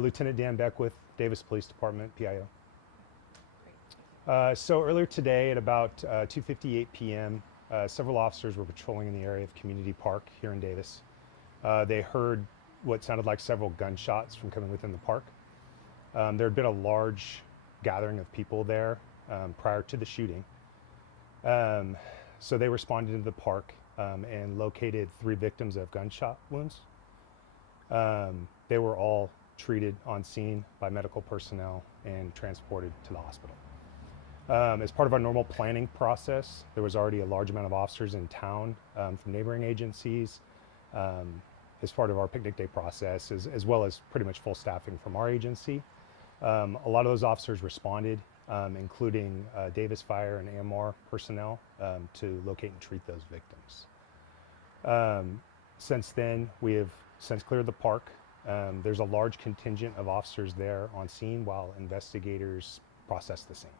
Lieutenant Dan Beckwith, Davis Police Department, PIO. Great. So earlier today at about 2:58 p.m., several officers were patrolling in the area of Community Park here in Davis. They heard what sounded like several gunshots from coming within the park. There had been a large gathering of people there prior to the shooting. So they responded to the park and located 3 victims of gunshot wounds. They were all treated on scene by medical personnel and transported to the hospital. As part of our normal planning process, there was already a large amount of officers in town from neighboring agencies as part of our picnic day process, as well as pretty much full staffing from our agency. A lot of those officers responded, including Davis Fire and AMR personnel to locate and treat those victims. Since then, we have since cleared the park. There's a large contingent of officers there on scene while investigators process the scene.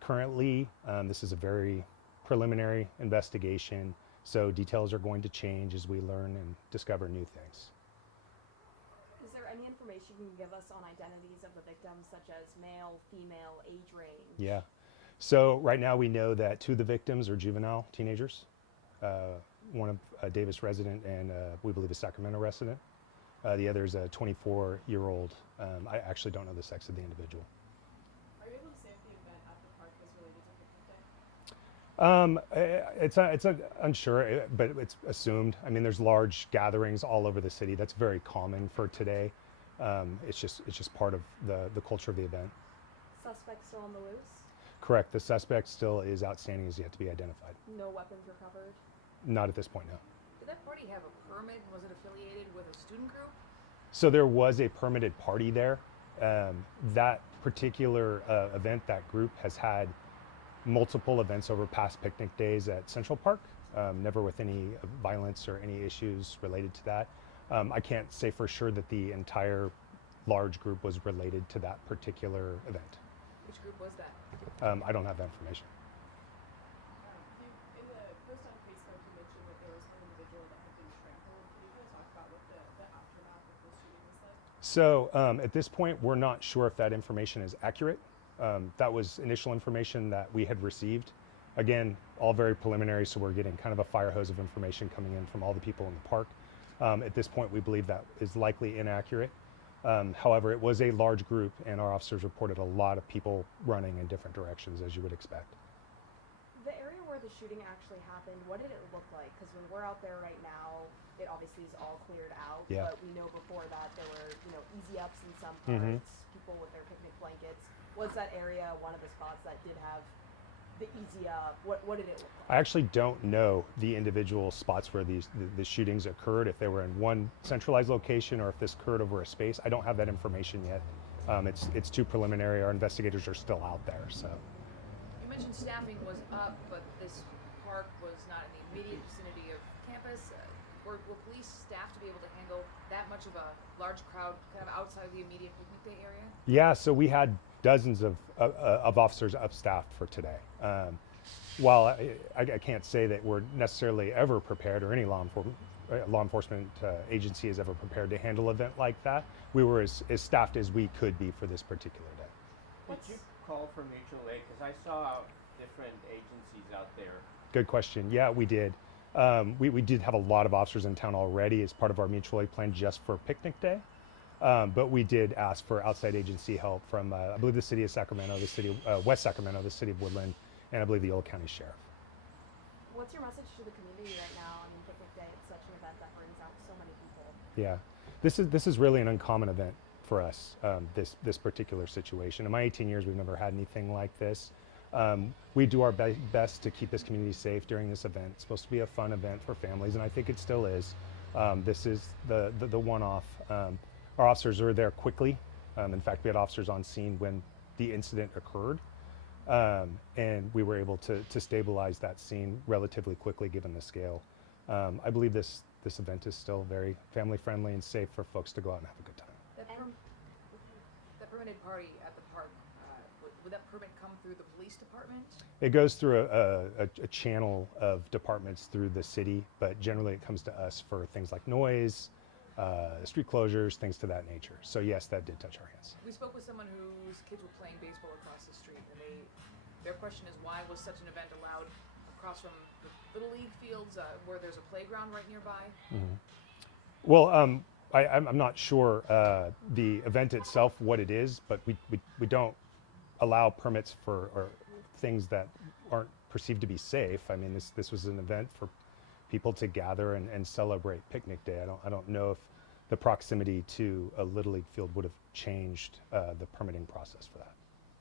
Currently, this is a very preliminary investigation, so details are going to change as we learn and discover new things. Is there any information you can give us on identities of the victims, such as male, female, age range? Yeah. So right now we know that 2 of the victims are juvenile teenagers. One a Davis resident and we believe a Sacramento resident. The other is a 24-year-old. I actually don't know the sex of the individual. Are you able to say if the event at the park was related to picnic day? It's unsure, but it's assumed. I mean, there's large gatherings all over the city. That's very common for today. It's just part of the culture of the event. Suspect still on the loose? Correct. The suspect still is outstanding, is yet to be identified. No weapons recovered? Not at this point, no. Did that party have a permit? Was it affiliated with a student group? So there was a permitted party there. That particular event, that group has had multiple events over past picnic days at Central Park, never with any violence or any issues related to that. I can't say for sure that the entire large group was related to that particular event. Which group was that? I don't have that information. In the post on Facebook, you mentioned that there was one individual that had been trampled. Can you kind of talk about what the aftermath of the shooting was like? So at this point, we're not sure if that information is accurate. That was initial information that we had received. Again, all very preliminary, so we're getting kind of a fire hose of information coming in from all the people in the park. At this point, we believe that is likely inaccurate. However, it was a large group, and our officers reported a lot of people running in different directions, as you would expect. The area where the shooting actually happened, what did it look like? Because when we're out there right now, it obviously is all cleared out. Yeah. But we know before that there were, easy ups in some parts, people with their picnic blankets. Was that area one of the spots that did have the easy up? What did it look like? I actually don't know the individual spots where the shootings occurred, if they were in one centralized location or if this occurred over a space. I don't have that information yet. It's too preliminary. Our investigators are still out there, so. You mentioned staffing was up, but this park was not in the immediate vicinity of campus. Were police staffed to be able to handle that much of a large crowd kind of outside of the immediate picnic day area? Yeah, so we had dozens of officers upstaffed for today. While I can't say that we're necessarily ever prepared, or any law enforcement agency is ever prepared to handle an event like that, we were as staffed as we could be for this particular day. Did you call for mutual aid? Because I saw different agencies out there. Good question. Yeah, we did. We did have a lot of officers in town already as part of our mutual aid plan just for picnic day. But we did ask for outside agency help from, I believe, the city of Sacramento, the city of West Sacramento, the city of Woodland, and I believe the Yolo County Sheriff. What's your message to the community right now? I mean, picnic day, it's such an event that brings out so many people. Yeah, this is really an uncommon event for us. This particular situation. In my 18 years, we've never had anything like this. We do our best to keep this community safe during this event. It's supposed to be a fun event for families, and I think it still is. This is the one-off. Our officers are there quickly. In fact, we had officers on scene when the incident occurred, and we were able to stabilize that scene relatively quickly given the scale. I believe this event is still very family-friendly and safe for folks to go out and have a good time. That permitted party at the park, would that permit come through the police department? It goes through a channel of departments through the city, but generally it comes to us for things like noise, street closures, things to that nature. So yes, that did touch our hands. We spoke with someone whose kids were playing baseball across the street, and their question is, why was such an event allowed across from the Little League fields, where there's a playground right nearby? Well, I'm not sure the event itself, what it is, but we don't allow permits for or things that aren't perceived to be safe. I mean, this was an event for people to gather and celebrate Picnic Day. I don't know if the proximity to a Little League field would have changed the permitting process for that.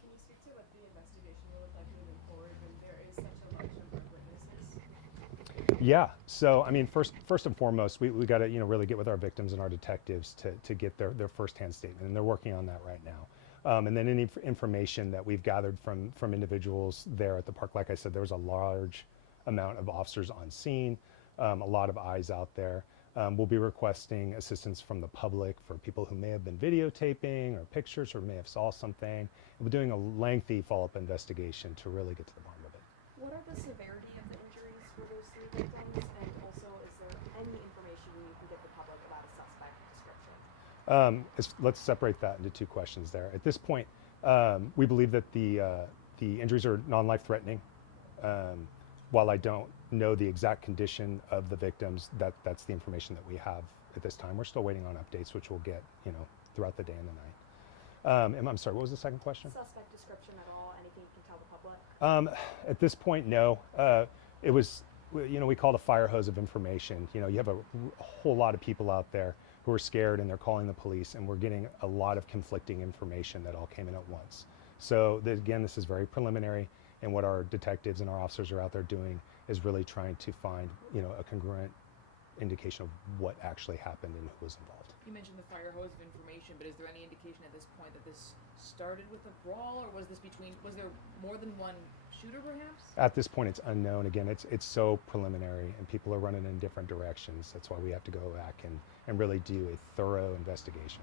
Can you speak to what the investigation will look like moving forward when there is such a large number of witnesses? Yeah. So, I mean, first and foremost, we got to really get with our victims and our detectives to get their firsthand statement, and they're working on that right now. And then any information that we've gathered from individuals there at the park, like I said, there was a large amount of officers on scene, a lot of eyes out there. We'll be requesting assistance from the public for people who may have been videotaping or pictures or may have saw something. And we're doing a lengthy follow-up investigation to really get to the bottom of it. What are the severity of the injuries for those 3 victims? And also, is there any information you can give the public about a suspect description? Let's separate that into 2 questions there. At this point, we believe that the injuries are non-life threatening. While I don't know the exact condition of the victims, that's the information that we have at this time. We're still waiting on updates, which we'll get throughout the day and the night. And I'm sorry, what was the second question? Suspect description at all? Anything you can tell the public? At this point, no. It was, we called a fire hose of information. You have a whole lot of people out there who are scared and they're calling the police, and we're getting a lot of conflicting information that all came in at once. So again, this is very preliminary, and what our detectives and our officers are out there doing is really trying to find, a congruent indication of what actually happened and who was involved. You mentioned the fire hose of information, but is there any indication at this point that this started with a brawl, or was there more than one shooter perhaps? At this point, it's unknown. Again, it's so preliminary, and people are running in different directions. That's why we have to go back and really do a thorough investigation.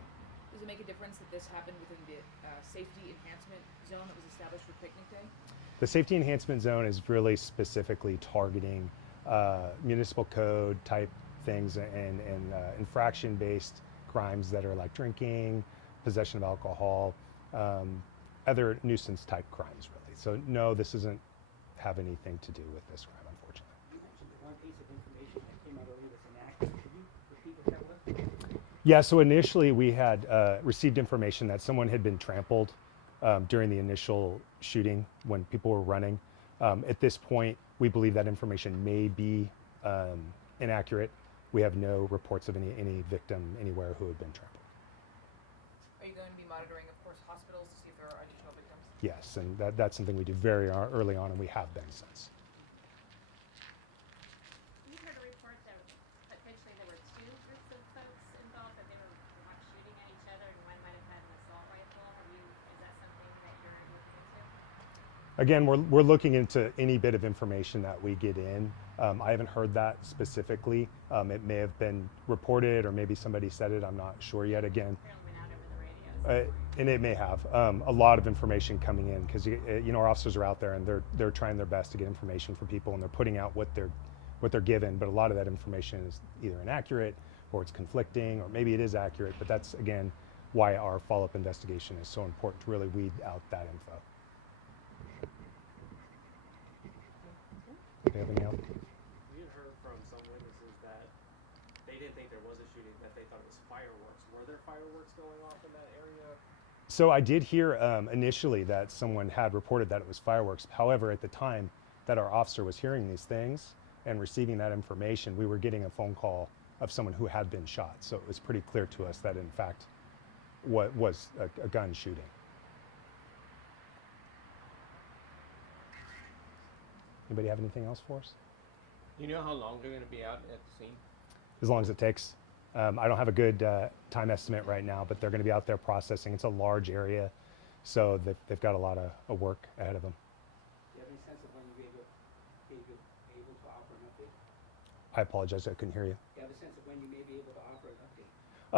Does it make a difference that this happened within the safety enhancement zone that was established for Picnic Day? The safety enhancement zone is really specifically targeting municipal code type things and infraction-based crimes that are like drinking, possession of alcohol, other nuisance type crimes, really. So no, this doesn't have anything to do with this crime, unfortunately. You mentioned the one piece of information that came out earlier was inaccurate. Could you repeat what that was? Yeah, so initially we had received information that someone had been trampled during the initial shooting when people were running. At this point, we believe that information may be inaccurate. We have no reports of any victim anywhere who had been trampled. Are you going to be monitoring, of course, hospitals to see if there are additional victims? Yes, and that's something we do very early on, and we have been since. We heard a report that potentially there were 2 groups of folks involved, that they were not shooting at each other, and one might have had an assault rifle. Is that something that you're looking into? Again, we're looking into any bit of information that we get in. I haven't heard that specifically. It may have been reported, or maybe somebody said it. I'm not sure yet. Again, Apparently went out over the radios. and it may have a lot of information coming in because our officers are out there and they're trying their best to get information for people, and they're putting out what they're given. But a lot of that information is either inaccurate or it's conflicting, or maybe it is accurate. But that's again why our follow-up investigation is so important, to really weed out that info. Do you have anything else? We had heard from some witnesses that they didn't think there was a shooting, that they thought it was fireworks. Were there fireworks going off in that area? So I did hear initially that someone had reported that it was fireworks. However, at the time that our officer was hearing these things and receiving that information, we were getting a phone call of someone who had been shot. So it was pretty clear to us that in fact what was a gun shooting. Anybody have anything else for us? Do you know how long they're going to be out at the scene? As long as it takes. I don't have a good time estimate right now, but they're going to be out there processing. It's a large area, so they've got a lot of work ahead of them. Do you have any sense of when you'll be able to offer an update? I apologize, I couldn't hear you. Do you have a sense of when you may be able to offer an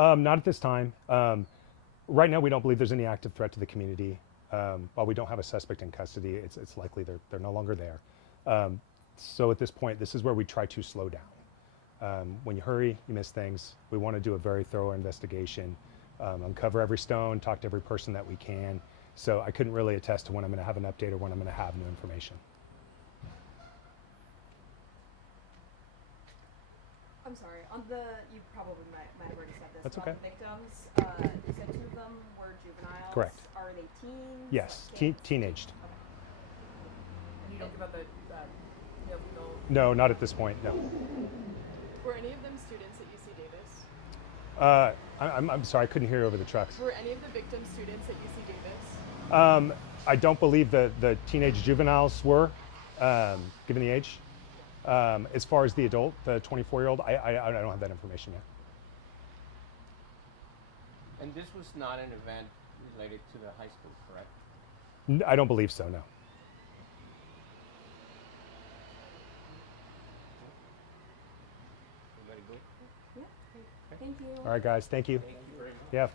update? Not at this time. Right now, we don't believe there's any active threat to the community. While we don't have a suspect in custody, it's likely they're no longer there. So at this point, this is where we try to slow down. When you hurry, you miss things. We want to do a very thorough investigation, uncover every stone, talk to every person that we can. So I couldn't really attest to when I'm going to have an update or when I'm going to have new information. I'm sorry. On the, you probably might have already said this. That's about okay. The victims, you said 2 of them were juveniles. Correct. Are they teens? Yes, Kids? teenaged. And you don't give out the female. No, not at this point, no. Were any of them students at UC Davis? I'm sorry, I couldn't hear you over the trucks. Were any of the victims students at UC Davis? I don't believe the teenage juveniles were, given the age. As far as the adult, the 24-year-old, I don't have that information yet. And this was not an event related to the high school, correct? I don't believe so, no. Everybody good? Yeah. Great. Thank you. All right, guys, thank you. Thank you very much. Yeah.